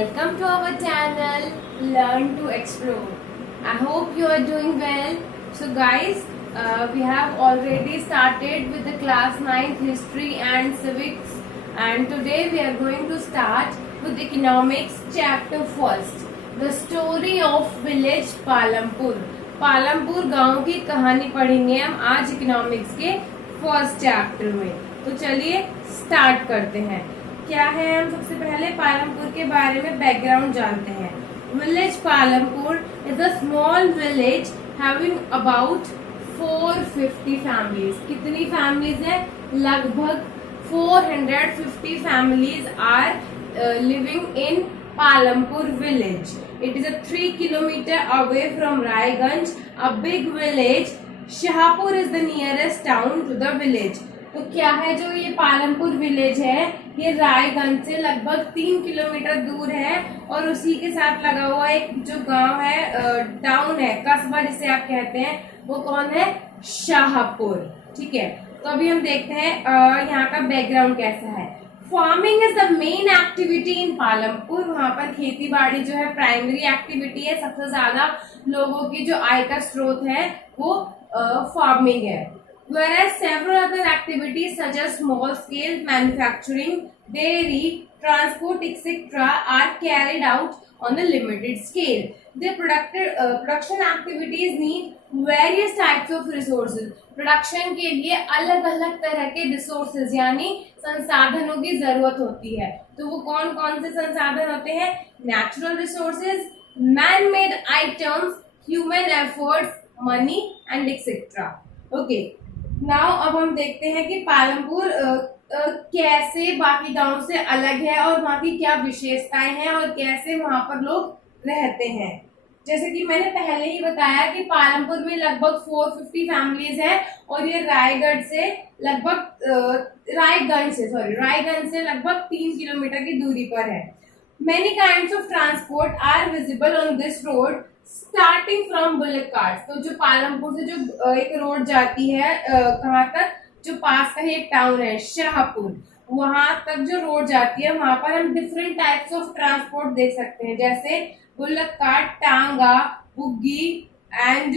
Welcome to our channel Learn to Explore. I hope you are doing well. So guys, we have already started with the class 9th history and civics, and today we are going to start with economics chapter first. The story of village Palampur. Palampur गांव की कहानी पढ़ेंगे हम आज economics के first chapter में। तो चलिए स्टार्ट करते हैं। क्या है, हम सबसे पहले पालमपुर के बारे में बैकग्राउंड जानते हैं। Village Palampur is a small village having about 450 families. कितनी फैमिलीज है? लगभग 450 families are living in Palampur village. It is a 3 kilometer away from Raiganj, a big village. Shahpur is the nearest town to the village. तो क्या है जो ये Palampur village है, ये रायगंज से लगभग 3 किलोमीटर दूर है और उसी के साथ लगा हुआ एक जो गांव है, टाउन है, कस्बा जिसे आप कहते हैं, वो कौन है? शाहपुर। ठीक है, तो अभी हम देखते हैं यहाँ का बैकग्राउंड कैसा है। Farming is the main activity in Palampur. वहाँ पर खेती बाड़ी जो है प्राइमरी एक्टिविटी है। सबसे ज्यादा लोगों की जो आय का स्रोत है वो फार्मिंग है। Whereas several other activities such as small scale manufacturing, dairy, transport, etc. are carried out on a limited scale. The production activities need various types of resources. Production के लिए अलग अलग तरह के resources यानी संसाधनों की जरूरत होती है। तो वो कौन कौन से संसाधन होते हैं? Natural resources, man-made items, human efforts, money and etc. Okay. Now अब हम देखते हैं कि पालमपुर कैसे बाकी गांव से अलग है और वहाँ की क्या विशेषताएं हैं और कैसे वहाँ पर लोग रहते हैं। जैसे कि मैंने पहले ही बताया कि पालमपुर में लगभग 450 फैमिलीज हैं और ये रायगंज से लगभग 3 किलोमीटर की दूरी पर है। Many kinds of transport are visible on this road, starting from bullock carts. तो जो पालमपुर से जो एक रोड जाती है कहाँ तक, जो पास का ही एक टाउन है शाहपुर, वहां तक जो रोड जाती है वहां पर हम डिफरेंट टाइप्स ऑफ ट्रांसपोर्ट देख सकते हैं, जैसे बुल्लक कार्ट, टांगा, बुग्गी and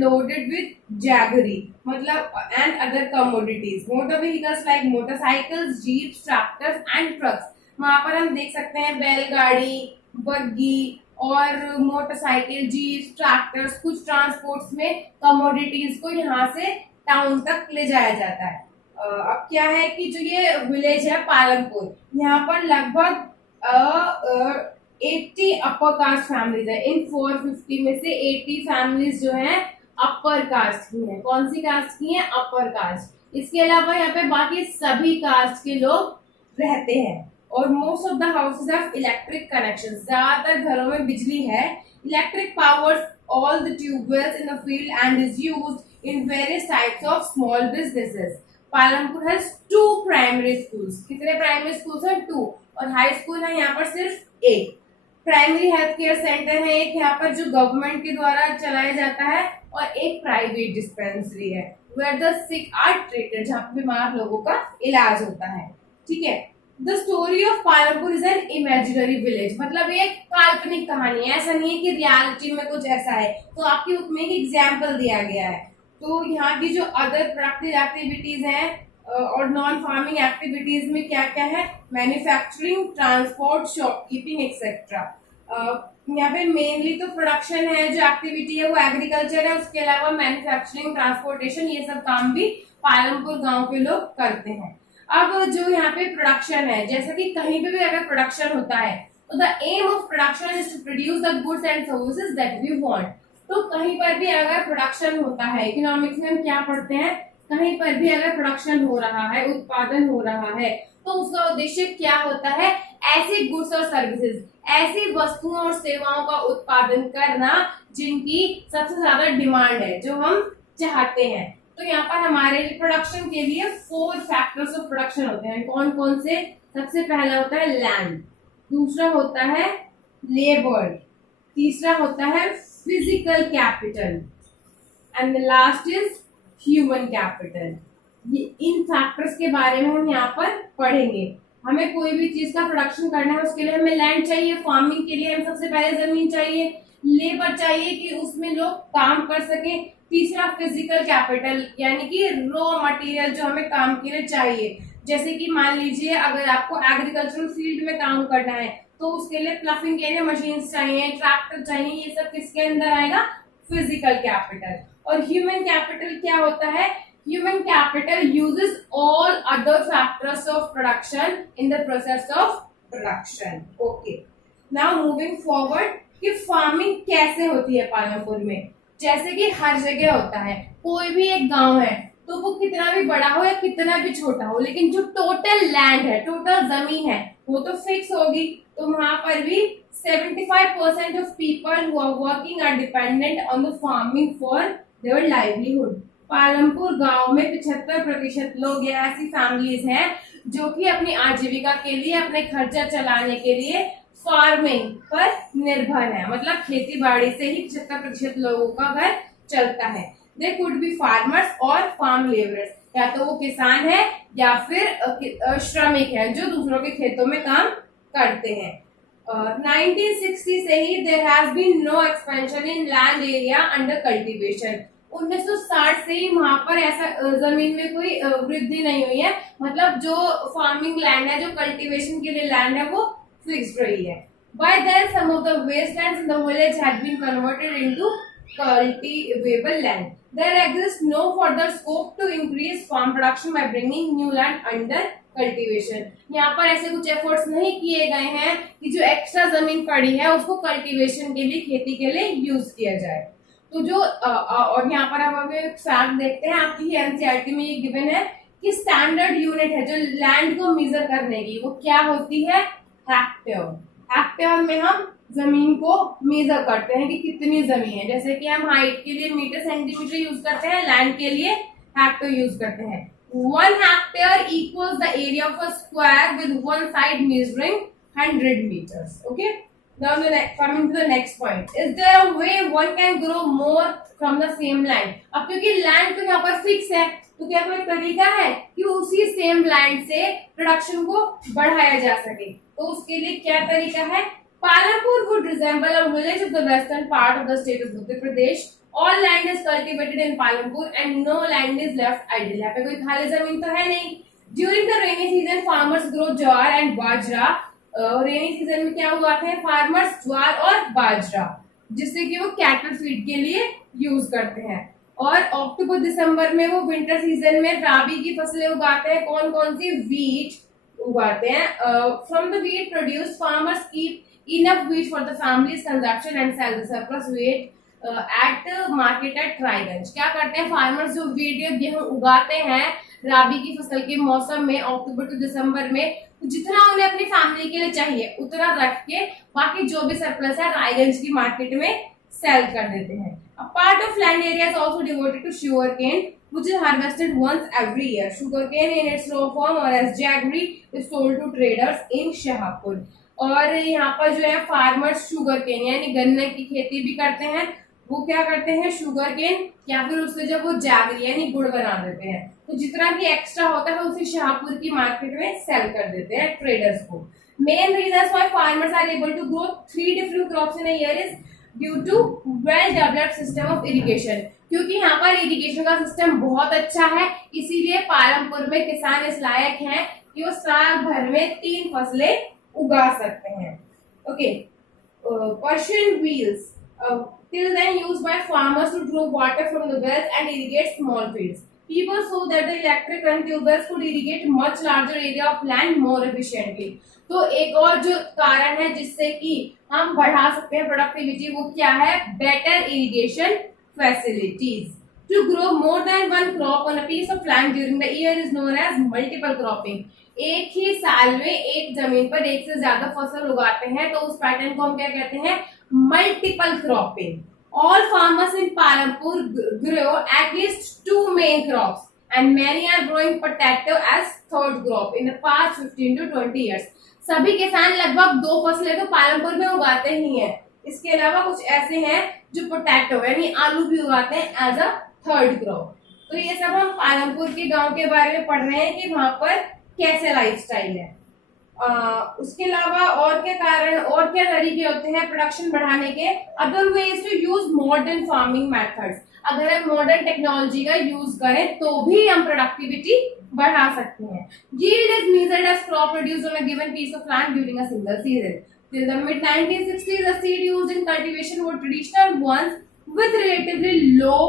loaded with jaggery, मतलब and other commodities. Motor vehicles like motorcycles, jeeps, tractors and trucks. वहाँ पर हम देख सकते हैं बैलगाड़ी, बग्गी और मोटरसाइकिल, जीप, ट्रैक्टर्स, कुछ ट्रांसपोर्ट्स में कमोडिटीज को यहाँ से टाउन तक ले जाया जाता है। अब क्या है कि जो ये विलेज है पालमपुर, यहाँ पर लगभग 80 अपर कास्ट फैमिलीज है। इन 450 में से 80 फैमिलीज जो हैं अपर कास्ट की हैं। कौन सी कास्ट की हैं? Upper caste. इसके अलावा यहाँ पे बाकी सभी कास्ट के लोग रहते हैं और most of the houses have electric connection. ज्यादातर घरों में बिजली है। Electric powers all the tube wells in the field and is used in various types of small businesses. Palampur has 2 primary schools. कितने प्राइमरी स्कूल्स हैं? 2। और हाई स्कूल है यहाँ पर सिर्फ 1। प्राइमरी हेल्थ केयर सेंटर है एक यहाँ पर जो गवर्नमेंट के द्वारा चलाया जाता है, और एक प्राइवेट डिस्पेंसरी है where the sick are treated, जहाँ पर बीमार लोगों का इलाज होता है। ठीक है। The story of Palampur is an imaginary village, मतलब ये एक काल्पनिक कहानी है। ऐसा नहीं है कि रियलिटी में कुछ ऐसा है। तो आपकी बुक में एक एग्जाम्पल दिया गया है। तो यहाँ की जो अदर प्रोडक्टिव एक्टिविटीज हैं और नॉन फार्मिंग एक्टिविटीज में क्या क्या है? Manufacturing, transport, shopkeeping etcetera. यहाँ पे मेनली तो प्रोडक्शन है, जो एक्टिविटी है वो एग्रीकल्चर है। उसके अलावा मैन्युफैक्चरिंग, ट्रांसपोर्टेशन, ये सब काम भी पालमपुर गांव के लोग करते हैं। अब जो यहाँ पे प्रोडक्शन है, जैसा कि कहीं पे भी अगर प्रोडक्शन होता है तो the aim of production is to produce the goods and services that we want. तो कहीं पर भी अगर प्रोडक्शन होता है, इकोनॉमिक्स में हम क्या पढ़ते हैं, कहीं पर भी अगर प्रोडक्शन हो रहा है, उत्पादन हो रहा है, तो उसका उद्देश्य क्या होता है? ऐसे गुड्स और सर्विसेज, ऐसी वस्तुओं और सेवाओं का उत्पादन करना जिनकी सबसे ज्यादा डिमांड है, जो हम चाहते हैं। तो यहाँ पर हमारे प्रोडक्शन के लिए 4 फैक्टर्स ऑफ प्रोडक्शन होते हैं। कौन कौन से? सबसे पहला होता है लैंड, दूसरा होता है लेबर, तीसरा होता है physical capital and the last is human capital. ये इन फैक्टर्स के बारे में हम यहाँ पर पढ़ेंगे। हमें कोई भी चीज का प्रोडक्शन करना है उसके लिए हमें लैंड चाहिए, फार्मिंग के लिए हमें सबसे पहले जमीन चाहिए, लेबर चाहिए कि उसमें लोग काम कर सके, तीसरा फिजिकल कैपिटल यानी कि रॉ मटेरियल जो हमें काम के लिए चाहिए, जैसे कि मान लीजिए अगर आपको एग्रीकल्चरल फील्ड में काम करना है तो उसके लिए प्लफिंग के लिए मशीन्स चाहिए, ट्रैक्टर चाहिए, ये सब किसके अंदर आएगा, फिजिकल कैपिटल। और ह्यूमन कैपिटल क्या होता है, human capital uses all other factors of production in the process of production. Okay. Now moving forward कि फार्मिंग कैसे होती है पालमपुर में, जैसे कि हर जगह होता है, कोई भी एक गांव है तो वो कितना भी बड़ा हो या कितना भी छोटा हो, लेकिन जो टोटल लैंड है, टोटल जमीन है, वो तो फिक्स होगी। तो वहां पर भी 75% of people who are working are dependent on the farming for their livelihood. Palampur गांव में 75% लोग या ऐसी फैमिलीज हैं जो कि अपनी आजीविका के लिए, अपने खर्चा चलाने के लिए फार्मिंग पर निर्भर है, मतलब खेती बाड़ी से ही 75% लोगों का घर चलता है। दे कुड बी फार्मर्स और फार्म लेबरर्स, या तो वो किसान है या फिर श्रमिक है जो दूसरों के खेतों में काम करते हैं। 1960 से ही there has been no expansion in land area under cultivation. 1960 से ही वहां पर ऐसा जमीन में कोई वृद्धि नहीं हुई है, मतलब जो फार्मिंग लैंड है, जो कल्टीवेशन के लिए लैंड है, वो फिक्स्ड रही है। By then some of the wastelands in the village had been converted into cultivable land. There exists no further scope to increase farm production by bringing new land under cultivation. यहाँ पर ऐसे कुछ efforts नहीं किए गए हैं कि जो एक्स्ट्रा जमीन पड़ी है उसको कल्टीवेशन के लिए, खेती के लिए यूज किया जाए। तो जो और यहाँ पर हम अभी फैक्ट देखते हैं, आपकी एनसीईआरटी में ये गिवन है कि स्टैंडर्ड यूनिट है जो लैंड को मेजर करने की, वो क्या होती है, हेक्टेयर। हेक्टेयर में हम जमीन को मेजर करते हैं कि कितनी जमीन है, जैसे कि हम हाइट के लिए मीटर सेंटीमीटर यूज करते हैं, लैंड के लिए हेक्टेयर यूज करते हैं। 1 hectare equals the area of a square with one side measuring 100 meters. Okay. Now coming to the next point, is there a way one can grow more from the same land? अब क्योंकि land तो यहाँ पर fix है, तो क्या कोई तरीका है कि उसी सेम लैंड से प्रोडक्शन को बढ़ाया जा सके? तो उसके लिए क्या तरीका है? Palampur would resemble a village of the western part of the state of Uttar Pradesh. All land is cultivated in Palampur and no land is left idle. यहाँ पे कोई खाली जमीन तो है नहीं। During the rainy season, farmers grow jowar and bajra. Rainy season में क्या उगाते हैं फार्मर्स? ज्वार और बाजरा, जिससे कि वो कैटल फीड के लिए यूज करते हैं। और अक्टूबर दिसंबर में वो विंटर सीजन में राबी की फसलें उगाते हैं। कौन कौन सी? वीट उगाते हैं। From the wheat produce farmers keep enough wheat for the family's consumption and sell the surplus wheat at market at Raiganj। क्या करते हैं फार्मर्स? जो वीट या गेहूं उगाते हैं राबी की फसल के मौसम में, अक्टूबर टू दिसंबर में, जितना उन्हें अपनी फैमिली के लिए चाहिए उतना रख के बाकी जो भी सरप्लस है रायगंज की मार्केट में सेल कर देते हैं। A part of land area is also devoted to sugarcane, which is harvested once every year. Sugarcane in its raw form or as jaggery is sold to traders in Shahpur। और यहाँ पर जो है farmers sugar cane यानी गन्ने की खेती भी करते हैं। वो क्या करते हैं? शुगर केन या फिर उससे जब वो जैगरी यानी गुड़ बना देते हैं, तो जितना भी एक्स्ट्रा होता है उसे शाहपुर की मार्केट में सेल कर देते हैं ट्रेडर्स को। Main reason why farmers are able to grow 3 different crops in a year is due to well developed system of irrigation. क्योंकि यहाँ पर इरिगेशन का सिस्टम बहुत अच्छा है, इसीलिए पालमपुर में किसान इस लायक हैं कि वो साल भर में 3 फसलें उगा सकते हैं। Okay, Persian wheels till then used by farmers to draw water from the wells and irrigate small fields. People saw that the electric current tubers could irrigate much larger area of land more efficiently. तो एक और जो कारण है जिससे कि हम बढ़ा सकते हैं प्रोडक्टिविटी, वो क्या है? Better irrigation facilities. To grow more than one crop on a piece of land during the year is known as multiple cropping. एक ही साल में एक जमीन पर एक से ज्यादा फसल उगाते हैं तो उस पैटर्न को हम क्या कहते हैं? Multiple cropping. All farmers in Palampur grow at least 2 main crops and many are growing potato as third crop in the past 15 to 20 years. सभी किसान लगभग 2 फसलें तो पालमपुर में उगाते ही हैं। इसके अलावा कुछ ऐसे हैं जो पोटैटो यानी आलू भी उगाते हैं एज अ थर्ड क्रॉप। तो ये सब हम पालमपुर के गांव के बारे में पढ़ रहे हैं कि वहां पर कैसे लाइफस्टाइल है। उसके अलावा और क्या कारण और क्या तरीके होते हैं प्रोडक्शन बढ़ाने के? Other ways to use modern farming methods. अगर हम मॉडर्न टेक्नोलॉजी का यूज करें तो भी हम प्रोडक्टिविटी बढ़ा सकते हैं। Yield is measured as crop produced on a given piece of land during a single season. Till the mid 1960s, the seed used in cultivation were traditional ones with relatively low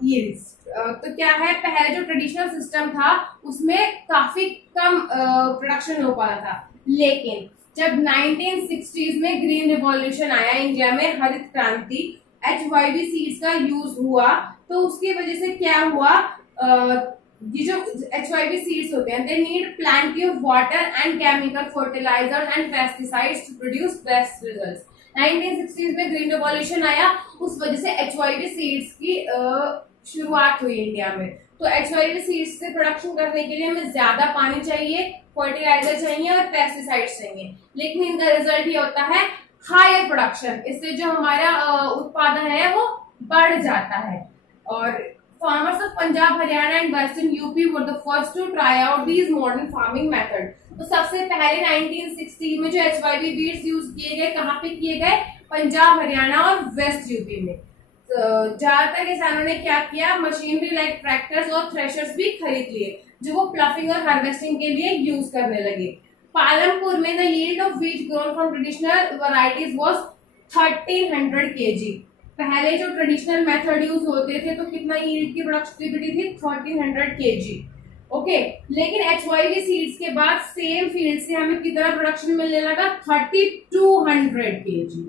yields. तो क्या है, पहले जो traditional system था उसमें काफी कम production हो पाता था, लेकिन जब 1960s में ग्रीन रिवॉल्यूशन आया इंडिया में, हरित क्रांति, HYV सीड्स का यूज हुआ, तो उसकी वजह से क्या हुआ, ये जो HYV सीड्स होते हैं, they need plenty of water and chemical fertiliser and pesticides to produce best results. 1960s में ग्रीन रिवॉल्यूशन आया, उस वजह से HYV सीड्स की शुरुआत हुई इंडिया में। तो HYV सीड्स से प्रोडक्शन करने के लिए हमें ज्यादा पानी चाहिए, फर्टिलाइजर चाहिए और पेस्टिसाइड्स चाहिए, लेकिन इनका रिजल्ट ये होता है हायर प्रोडक्शन। इससे जो हमारा उत्पादन है वो बढ़ जाता है। और farmers of Punjab, Haryana and western UP were the first to try out these modern farming method. तो सबसे पहले 1960 में जो HYV बीड्स यूज किए गए, कहाँ पे किए गए? पंजाब, हरियाणा और वेस्ट यूपी में। ज्यादातर किसानों ने क्या किया, मशीनरी लाइक ट्रैक्टर्स और थ्रेशर्स भी खरीद लिए, जो वो प्लफिंग और हार्वेस्टिंग के लिए यूज करने लगे। पालमपुर में the yield of wheat grown from traditional varieties was 1300 kg। पहले जो ट्रेडिशनल मेथड यूज होते थे तो कितना यील्ड की प्रोडक्टिविटी थी? 1300 kg। ओके, लेकिन HYV सीड्स के बाद सेम फील्ड से हमें कितना प्रोडक्शन मिलने लगा? 3200 kg।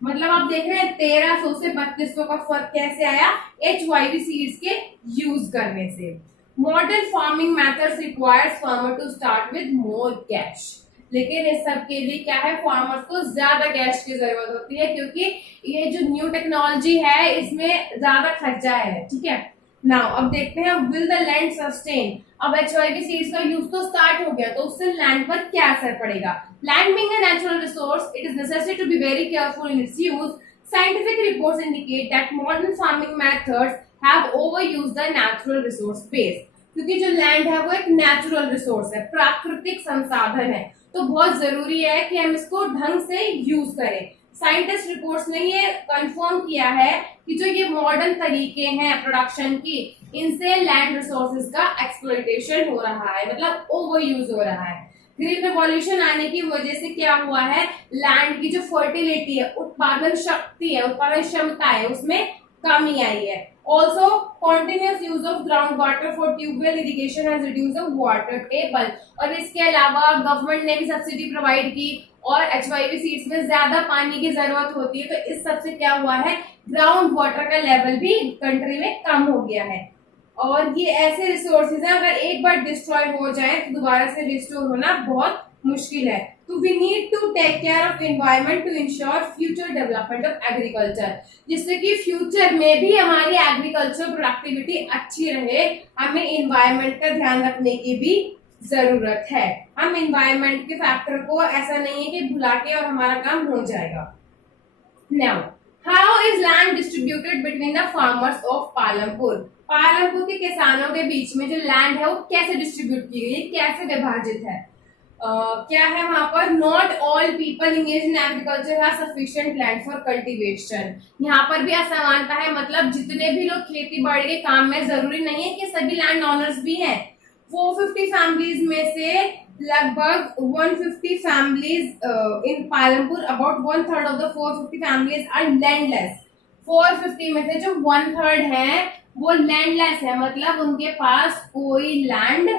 मतलब आप देख रहे हैं 1300 से 3200 का फर्क कैसे आया? HYV सीड्स के यूज करने से। Modern farming methods requires farmer to start with more cash. लेकिन इस सब के लिए क्या है, फार्मर्स को ज्यादा कैश की जरूरत होती है, क्योंकि ये जो न्यू टेक्नोलॉजी है इसमें ज्यादा खर्चा है। ठीक है, नाउ अब देखते हैं विल द लैंड सस्टेन। अब HYV सीड्स का यूज तो स्टार्ट हो गया, तो उससे लैंड पर क्या असर पड़ेगा? Land being a natural resource, it is necessary to be very careful in its use. Scientific reports indicate that modern farming methods have overused the natural resource base। क्योंकि जो लैंड है वो एक नेचुरल रिसोर्स है, प्राकृतिक संसाधन है, तो बहुत जरूरी है कि हम इसको ढंग से यूज करें। साइंटिस्ट रिपोर्ट्स ने ये कंफर्म किया है कि जो ये मॉडर्न तरीके हैं प्रोडक्शन की, इनसे लैंड रिसोर्सेज का एक्सप्लॉइटेशन हो रहा है, मतलब ओवर यूज हो रहा है। ग्रीन रिवॉल्यूशन आने की वजह से क्या हुआ है, लैंड की जो फर्टिलिटी है, उत्पादन शक्ति है, उत्पादन क्षमता है, उसमें कमी आई है। Also, continuous use of groundwater for tubewell irrigation has reduced the water table। और इसके अलावा गवर्नमेंट ने भी सब्सिडी प्रोवाइड की, और HYV सीड्स में ज्यादा पानी की जरूरत होती है, तो इस सब से क्या हुआ है, ग्राउंड वाटर का लेवल भी कंट्री में कम हो गया है। और ये ऐसे रिसोर्सेज हैं, अगर एक बार डिस्ट्रॉय हो जाए तो दोबारा से रिस्टोर होना बहुत मुश्किल है। तो we need to take care of environment to ensure future development of agriculture, जिससे कि फ्यूचर में भी हमारी एग्रीकल्चर प्रोडक्टिविटी अच्छी रहे। हमें एनवायरनमेंट का ध्यान रखने की भी जरूरत है। हम एनवायरनमेंट के फैक्टर को ऐसा नहीं है कि भुला के और हमारा काम हो जाएगा। Now how is land distributed between the farmers of Palampur? Palampur के किसानों के बीच में जो लैंड है वो कैसे डिस्ट्रीब्यूट की गई है, कैसे विभाजित है? क्या है वहां पर, not all people engage in agriculture have sufficient land for cultivation. यहाँ पर भी असमानता है, मतलब जितने भी लोग खेती बाड़ी के काम में, जरूरी नहीं है कि सभी लैंड ऑनर्स भी हैं। 450 फैमिलीज में से लगभग 150 families in Palampur, about 1/3 of the 450 families are landless. 450 में से जो 1/3 है वो लैंडलेस है, मतलब उनके पास कोई लैंड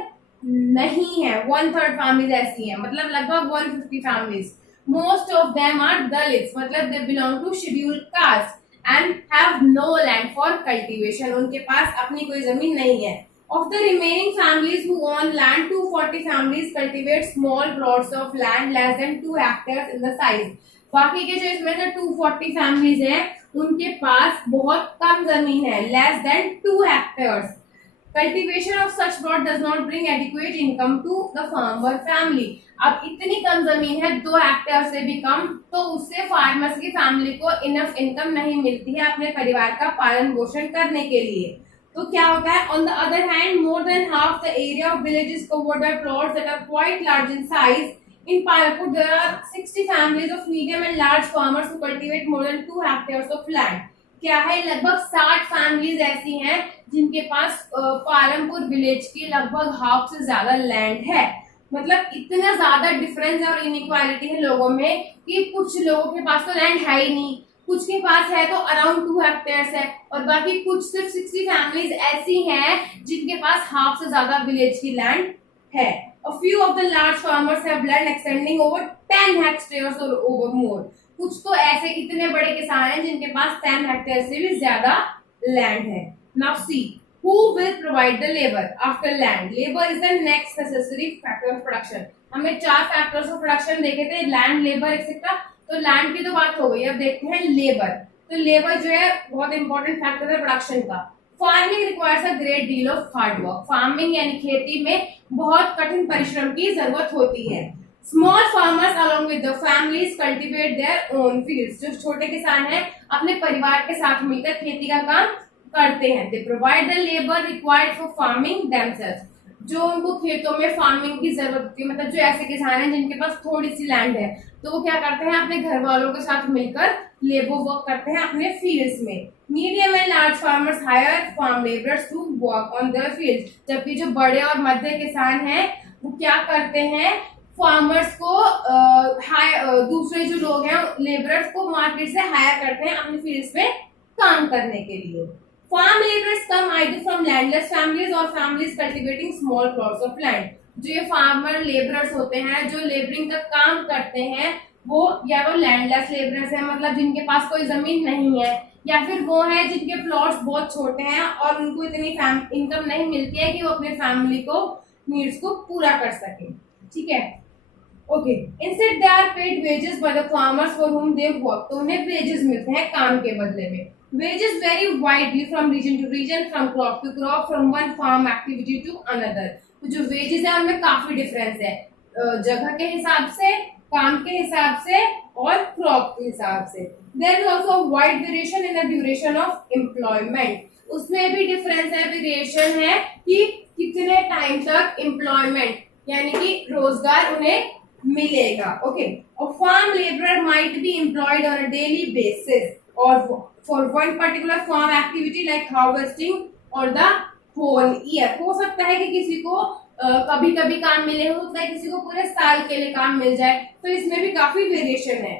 नहीं है। 1/3 फैमिलीज ऐसी हैं, मतलब लगभग 150 families. Most of them are Dalits, मतलब they belong to scheduled caste and have no land for cultivation, उनके पास अपनी कोई जमीन नहीं है। Of the remaining families who own land, 240 families cultivate small plots of land less than 2 hectares in the size। बाकी के जो इसमें से 240 families हैं, उनके पास बहुत कम जमीन है, less than 2 hectares। Cultivation of such plot does not bring adequate income to the farmer family। अब इतनी कम जमीन है, 2 हेक्टेयर से भी कम, तो उससे फार्मर्स की फैमिली को इनफ इनकम नहीं मिलती है अपने परिवार का पालन पोषण करने के लिए। तो क्या होता है, on the other hand more than half the area of village is covered by plots that are quite large in size. In Parapur, there are 60 families of medium and large farmers who cultivate more than 2 hectares of land. क्या है, लगभग 60 families ऐसी हैं जिनके पास Palampur village की लगभग half से ज्यादा लैंड है. मतलब इतना ज्यादा डिफरेंस और इनइक्वालिटी है लोगों में कि कुछ लोगों के पास तो लैंड है ही नहीं, कुछ के पास है तो अराउंड 2 हेक्टेयर्स है, और बाकी कुछ सिर्फ 60 फैमिलीज ऐसी हैं जिनके पास हाफ से ज्यादा विलेज की लैंड है. A few of the large farmers have land extending over 10 hectares or over more. कुछ तो ऐसे इतने बड़े किसान हैं जिनके पास 10 हेक्टेयर से भी ज्यादा लैंड है. Now see, who will provide the labor after land? Labor is the next necessary factor of production. हमने 4 फैक्टर्स ऑफ प्रोडक्शन देखे थे, लैंड, लेबर एक्सेट्रा. तो लैंड की तो बात हो गई, अब देखते हैं लेबर. तो लेबर जो है बहुत इंपॉर्टेंट फैक्टर है प्रोडक्शन का. Farming requires a great deal of hard work. Farming यानी खेती में बहुत कठिन परिश्रम की जरूरत होती है. Small farmers along with the families cultivate their own fields. जो छोटे किसान हैं अपने परिवार के साथ मिलकर खेती का काम करते हैं. They provide the labour required for farming themselves. जो उनको खेतों में फार्मिंग की जरूरत होती है, मतलब जो ऐसे किसान हैं जिनके पास थोड़ी सी लैंड है, तो वो क्या करते हैं, अपने घर वालों के साथ मिलकर लेबर वर्क करते हैं अपने फील्ड्स में. Medium and large farmers hire farm labourers to work on their fields. जबकि जो बड़े और मध्य किसान हैं वो क्या करते हैं, फार्मर्स को दूसरे जो लोग हैं लेबरर्स को मार्केट से हायर करते हैं अपने फील्ड्स में काम करने के लिए. Farm labourers come either from landless families और families cultivating small plots of land. जो ये फार्मर लेबरर्स होते हैं जो लेबरिंग का काम करते हैं, वो या तो लैंडलेस लेबरर्स हैं, मतलब जिनके पास कोई जमीन नहीं है, या फिर वो है जिनके प्लॉट्स बहुत छोटे हैं और उनको इतनी इनकम नहीं मिलती है कि वो अपने फैमिली को नीड्स को पूरा कर सके. ठीक है, okay. Instead they are paid wages by the farmers for whom they work. तो उन्हें वेजेस मिलते हैं काम के बदले में. Wages vary widely from region to region, from crop to crop, from one farm activity to another. तो जो वेजेस है उनमें काफी डिफरेंस है, जगह के हिसाब से, काम के हिसाब से और क्रॉप के हिसाब से. There is also wide variation in the duration of employment. उसमें भी डिफरेंस है, वेरिएशन है कि कितने टाइम तक एम्प्लॉयमेंट यानी कि रोजगार उन्हें मिलेगा. ओके. और farm labourer might be employed on a daily basis और for one particular farm activity like harvesting और द होल ईयर. हो सकता है कि किसी को कभी कभी काम मिले, हो सकता है किसी को पूरे साल के लिए काम मिल जाए. तो इसमें भी काफी वेरिएशन है.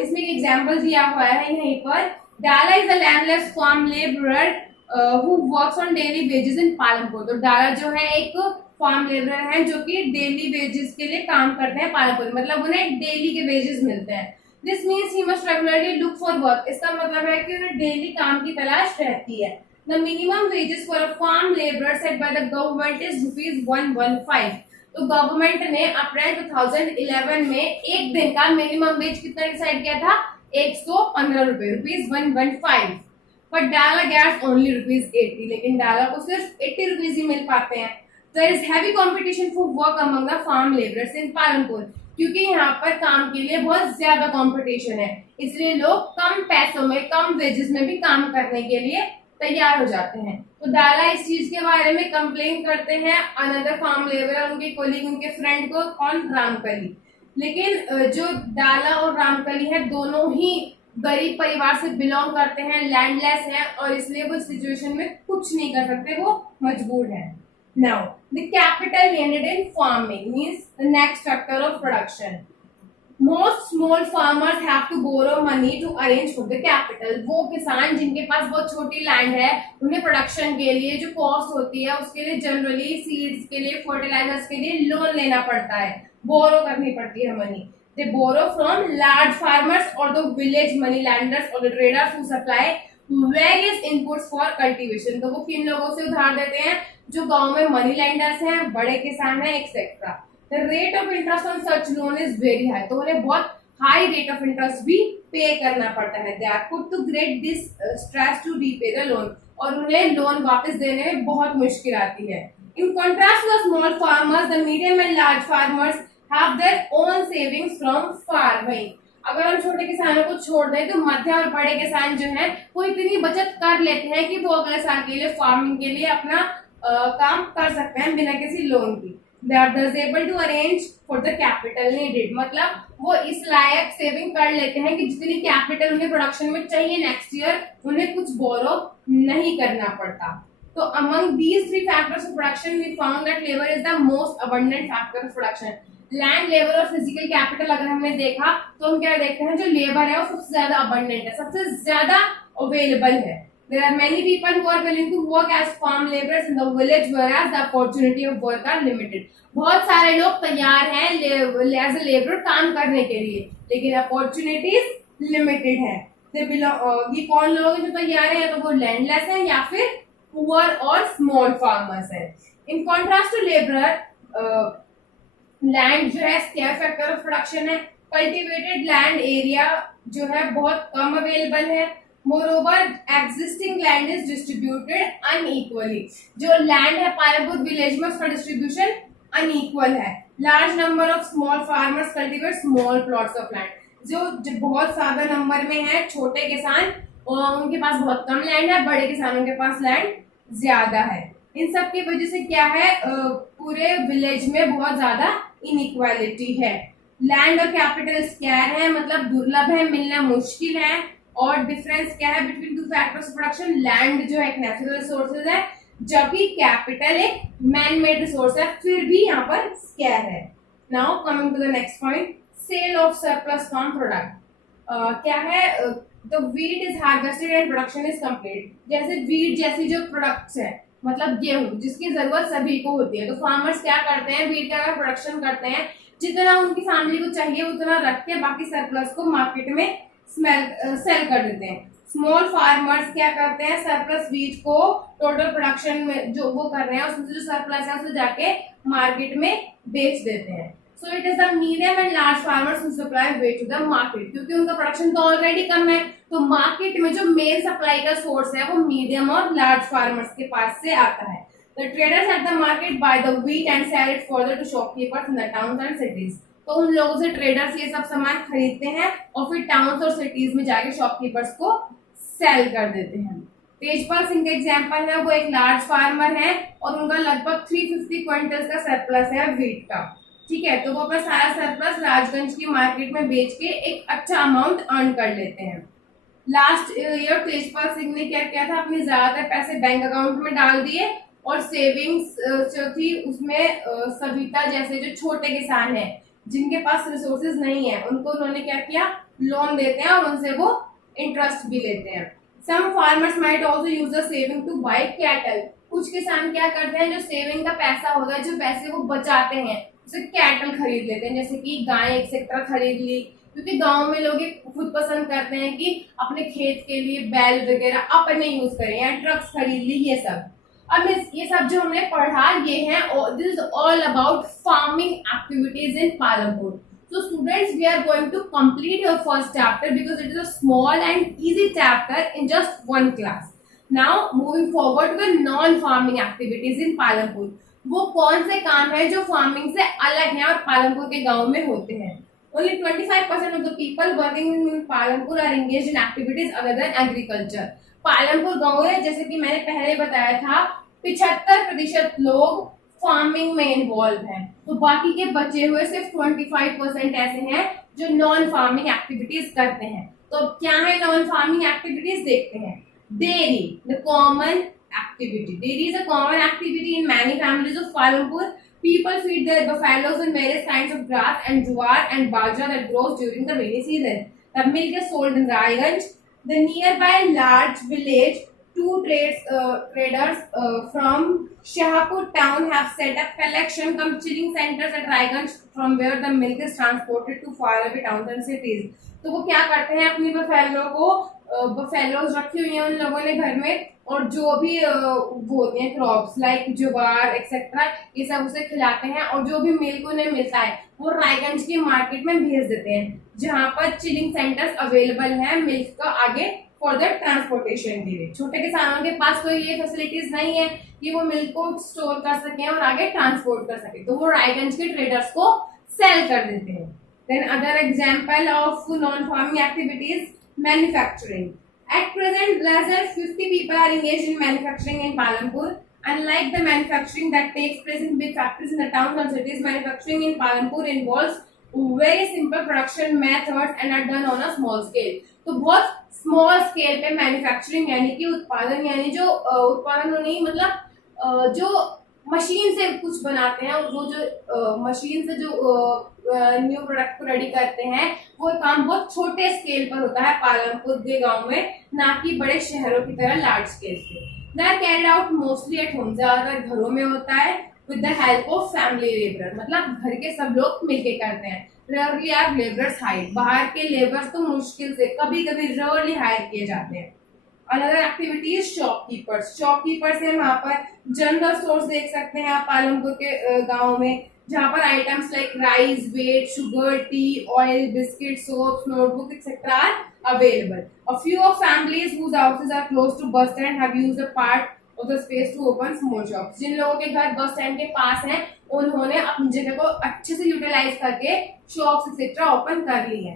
इसमें एक एग्जांपल दिया हुआ है यहीं पर. Dala is a landless farm labourer who works on daily wages in Palampur. तो डाला जो है एक फार्म लेबरर है जो कि डेली वेजेस के लिए काम करते हैं पालमपुर, मतलब उन्हें डेली के वेजेस मिलते हैं. This means he must regularly look for work. इसका मतलब है कि उन्हें डेली काम की तलाश रहती है. The minimum wages for a farm laborer set by the government is ₹115. तो गवर्नमेंट ने अप्रैल 2011 में एक दिन का मिनिमम वेज कितना डिसाइड किया था, 115 रुपए, ₹115. बट डाला गैस ओनली ₹80. लेकिन डाला को सिर्फ 80 रुपीज ही मिल पाते हैं. There is heavy competition for work among the farm labourers in Palampur. क्योंकि यहाँ पर काम के लिए बहुत ज्यादा कंपटीशन है, इसलिए लोग कम पैसों में, कम वेजेस में भी काम करने के लिए तैयार हो जाते हैं. तो डाला इस चीज के बारे में कंप्लेन करते हैं अनदर फार्म लेबरर, उनके कोलीग, उनके फ्रेंड को, कौन, रामकली. लेकिन जो डाला और रामकली है दोनों ही गरीब परिवार से बिलोंग करते हैं, लैंडलेस हैं, और इसलिए वो सिचुएशन में कुछ नहीं कर सकते, वो मजबूर है. Now the capital needed in farming means the next factor of production. Most small farmers have to borrow money to arrange for the capital. वो किसान जिनके पास बहुत छोटी लैंड है, उन्हें प्रोडक्शन के लिए जो कॉस्ट होती है उसके लिए जनरली सीड्स के लिए, फर्टिलाइजर्स के लिए लोन लेना पड़ता है, बोरो करनी पड़ती है money. They borrow from large farmers or the village money lenders or the traders who supply various inputs for cultivation. तो वो किन लोगों से उधार देते हैं, जो गाँव में मनी लेंडर्स हैं, बड़े किसान हैं, etcetera. The rate of interest on such loan is very high. तो उन्हें बहुत हाई रेट ऑफ इंटरेस्ट भी पे करना पड़ता है. They are put to great distress to repay the loan. और उन्हें लोन वापस देने में बहुत मुश्किल आती है. In contrast to the small farmers, the medium and large farmers have their own savings from farming. अगर हम छोटे किसानों को छोड़ दें तो मध्य और बड़े किसान जो है वो इतनी बचत कर लेते हैं कि वो अगले साल के लिए फार्मिंग के लिए अपना काम कर सकते हैं बिना किसी लोन की। They are thus able to arrange for the capital needed, मतलब वो इस लायक सेविंग कर लेते हैं कि जितनी कैपिटल उन्हें प्रोडक्शन में चाहिए नेक्स्ट ईयर उन्हें कुछ बोरो नहीं करना पड़ता। तो among these three factors of production we found that labor is the most abundant factor of production। Land, labour और फिजिकल कैपिटल अगर हमने देखा तो हम क्या देखते हैं, जो लेबर है वो सबसे ज्यादा अबंडेंट है, सबसे ज्यादा अवेलेबल है। There are many people who are willing to work as farm laborers in the village whereas the opportunity of work are limited। बहुत सारे लोग तैयार हैं एज ए लेबर काम करने के लिए, लेकिन अपॉर्चुनिटीज लिमिटेड है। ये कौन लोग हैं जो तैयार है, या तो वो लैंडलेस है या फिर पुअर और स्मॉल फार्मर्स है। In contrast to labour, land जो है स्केयर फैक्टर ऑफ प्रोडक्शन है। कल्टिवेटेड लैंड एरिया जो है बहुत कम अवेलेबल है। Moreover existing land is distributed unequally, जो लैंड है पालमपुर विलेज में उसका डिस्ट्रीब्यूशन अनइक्वल है। Large number of small farmers cultivate small plots of land, जो बहुत ज्यादा नंबर में है छोटे किसान और उनके पास बहुत कम लैंड है, बड़े किसानों के पास लैंड ज्यादा है। इन सब की वजह से क्या है, पूरे विलेज में बहुत ज्यादा इनइक्वालिटी है। लैंड और कैपिटल स्कैर है, मतलब दुर्लभ है, मिलना मुश्किल है। और डिफरेंस क्या है between two factors of production, land जो है एक नेचुरल रिसोर्सेज है, जबकि कैपिटल एक मैन मेड रिसोर्स है, फिर भी यहाँ पर स्कैर है। Now coming to the next point, sale of surplus farm product. क्या है, the wheat is harvested and production is complete. जैसे वीट जैसी जो प्रोडक्ट्स है, मतलब गेहूं जिसकी जरूरत सभी को होती है, तो फार्मर्स क्या करते हैं, वीट का प्रोडक्शन करते हैं, जितना उनकी फैमिली को चाहिए उतना रख के बाकी सरप्लस को मार्केट में सेल कर देते हैं। स्मॉल फार्मर्स क्या करते हैं, सरप्लस वीट को टोटल प्रोडक्शन में जो वो कर रहे हैं उसमें जो सरप्लस है उसे जाके मार्केट में बेच देते हैं। So it is the medium and large farmers who supply wheat to the market, क्योंकि उनका प्रोडक्शन तो ऑलरेडी कम है, तो मार्केट में जो मेन सप्लाई का सोर्स है वो मीडियम और लार्ज फार्मर्स के पास से आता है। The traders at the market buy the wheat and sell it further to shopkeepers in the towns and cities. तो उन लोगों से ट्रेडर्स ये सब सामान खरीदते हैं और फिर टाउन्स और सिटीज में जाके शॉपकीपर्स को सेल कर देते हैं। तेजपाल सिंह का एग्जाम्पल है, वो एक लार्ज फार्मर है और उनका लगभग 350 क्विंटल्स का सरप्लस है वीट का, ठीक है। तो वो अपना सारा सरप्लस राजगंज की मार्केट में बेच के एक अच्छा अमाउंट अर्न कर लेते हैं। लास्ट ईयर तेजपाल सिंह ने क्या किया था, अपने ज्यादातर पैसे बैंक अकाउंट में डाल दिए और सेविंग्स जो थी उसमें सविता जैसे जो छोटे किसान हैं जिनके पास रिसोर्सेज नहीं है उनको उन्होंने क्या किया, लोन देते हैं और उनसे वो इंटरेस्ट भी लेते हैं। Some farmers might also use the saving to buy cattle. कुछ किसान क्या करते हैं, जो सेविंग का पैसा होता है, जो पैसे वो बचाते हैं उसे कैटल खरीद लेते हैं, जैसे कि गाय एक्सेट्रा खरीद ली, क्योंकि गांव में लोग खुद पसंद करते हैं कि अपने खेत के लिए बैल वगैरह अपने यूज करें या ट्रक्स खरीद ली, ये सब। अब ये सब जो हमने पढ़ा ये है, this is all about farming activities in Palampur. So students, we are going to complete your first chapter because it is a small and easy chapter in just one class. Now moving forward to the non-farming activities in Palampur. वो कौन से काम है जो farming से अलग हैं और पालमपुर के गांव में होते हैं। Only 25% of the people working in Palampur are engaged in activities other than agriculture। Palampur गांव है, जैसे कि मैंने पहले बताया था, 75% लोग फार्मिंग में इन्वॉल्व हैं, तो बाकी के बचे हुए सिर्फ 25% ऐसे हैं जो नॉन फार्मिंग एक्टिविटीज करते हैं। तो क्या है नॉन फार्मिंग एक्टिविटीज, देखते हैं। Dairy, the common activity. Dairy is a common activity in many families of Palampur. People feed their buffaloes on various kinds of grass and jowar and bajra that grows during the rainy season. The milk is sold in Raiganj. The nearby large village, two traders from Shahpur town have set up collection cum chilling centers at Raiganj from where the milk is transported to faraway towns and cities. तो वो क्या करते हैं, अपनी buffaloes रखी हुई हैं उन लोगों ने घर में, और जो भी बोलते हैं क्रॉप्स लाइक ज्वार एक्सेट्रा ये सब उसे खिलाते हैं, और जो भी मिल्क उन्हें मिलता है वो रायगंज की मार्केट में भेज देते हैं, जहाँ पर चिलिंग सेंटर्स अवेलेबल है मिल्क का आगे फॉर द ट्रांसपोर्टेशन के लिए। छोटे किसानों के पास कोई ये फैसिलिटीज नहीं है कि वो मिल्क को स्टोर कर सकें और आगे ट्रांसपोर्ट कर सके, तो वो रायगंज के ट्रेडर्स को सेल कर देते हैं। Then other example of non-farming activities, manufacturing. At present, less than 50 people are engaged in manufacturing in Palampur. Unlike the manufacturing that takes place in big factories in the towns and cities, manufacturing in Palampur involves very simple production methods and are done on a small scale. तो बहुत small scale पे manufacturing यानी कि उत्पादन, यानी जो उत्पादन नहीं मतलब जो मशीन से कुछ बनाते हैं, वो जो मशीन से जो न्यू प्रोडक्ट को रेडी करते हैं, वो काम बहुत छोटे स्केल पर होता है पालमपुर के गांव में, ना कि बड़े शहरों की तरह लार्ज स्केल पे. They are carried out mostly at home, ज्यादातर घरों में होता है, with the help of family labour, मतलब घर के सब लोग मिलके करते हैं. रेयरली आर लेबर्स हायर, बाहर के लेबर्स तो मुश्किल से कभी कभी रेयरली हायर किए जाते हैं. Another activity is shopkeepers. Shopkeepers है वहां पर जनरल स्टोर्स देख सकते हैं आप पालमपुर के गांव में, जहाँ पर items like rice, wheat, sugar, tea, oil, biscuit, soaps, notebook etcetera are available. A few of families whose houses are close to bus stand have used a part of the space to open small shops. जिन लोगों के घर bus stand के पास हैं, उन्होंने अपनी जगह को अच्छे से यूटिलाइज करके शॉप्स एक्सेट्रा ओपन कर ली है.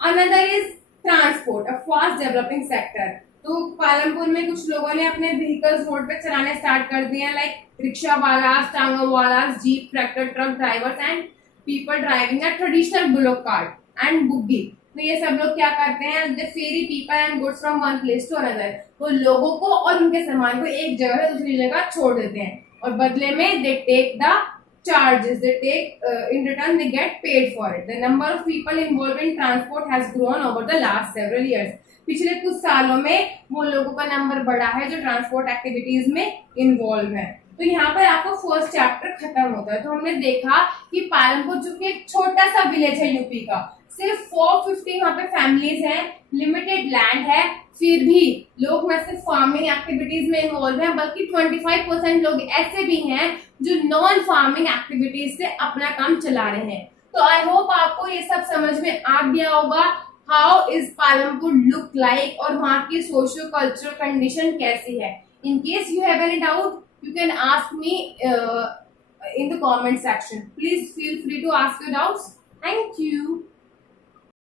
Another is transport, a fast developing sector. तो पालमपुर में कुछ लोगों ने अपने व्हीकल्स रोड पे चलाने स्टार्ट कर दिए हैं, like rickshaw wallas, tonga wallas, jeep, tractor, truck drivers and people driving a traditional bullock cart and bogey. तो ये सब लोग क्या करते हैं, they ferry people and goods from one place to another. तो लोगों को और उनके सामान को एक जगह से दूसरी जगह छोड़ देते हैं, और बदले में they take the charges, they take in return they get paid for it. The number of people involved in transport has grown over the last several years. पिछले कुछ सालों में वो लोगों का नंबर बढ़ा है जो ट्रांसपोर्ट एक्टिविटीज में इन्वॉल्व है. तो यहाँ पर आपको फर्स्ट चैप्टर खत्म होता है. तो हमने देखा कि पालमपुर जो कि एक छोटा सा विलेज है यूपी का, सिर्फ 450 वहाँ पे फैमिलीज हैं, लिमिटेड लैंड है, फिर भी लोग न सिर्फ फार्मिंग एक्टिविटीज में इन्वॉल्व हैं, बल्कि 25% लोग ऐसे भी हैं जो नॉन फार्मिंग एक्टिविटीज से अपना काम चला रहे हैं. तो आई होप आपको ये सब समझ में आ गया होगा, how is Palampur look like, और वहाँ की सोशियो कल्चरल कंडीशन कैसी है. In case you have any doubt, you can ask me in the comment section. Please feel free to ask your doubts. Thank you.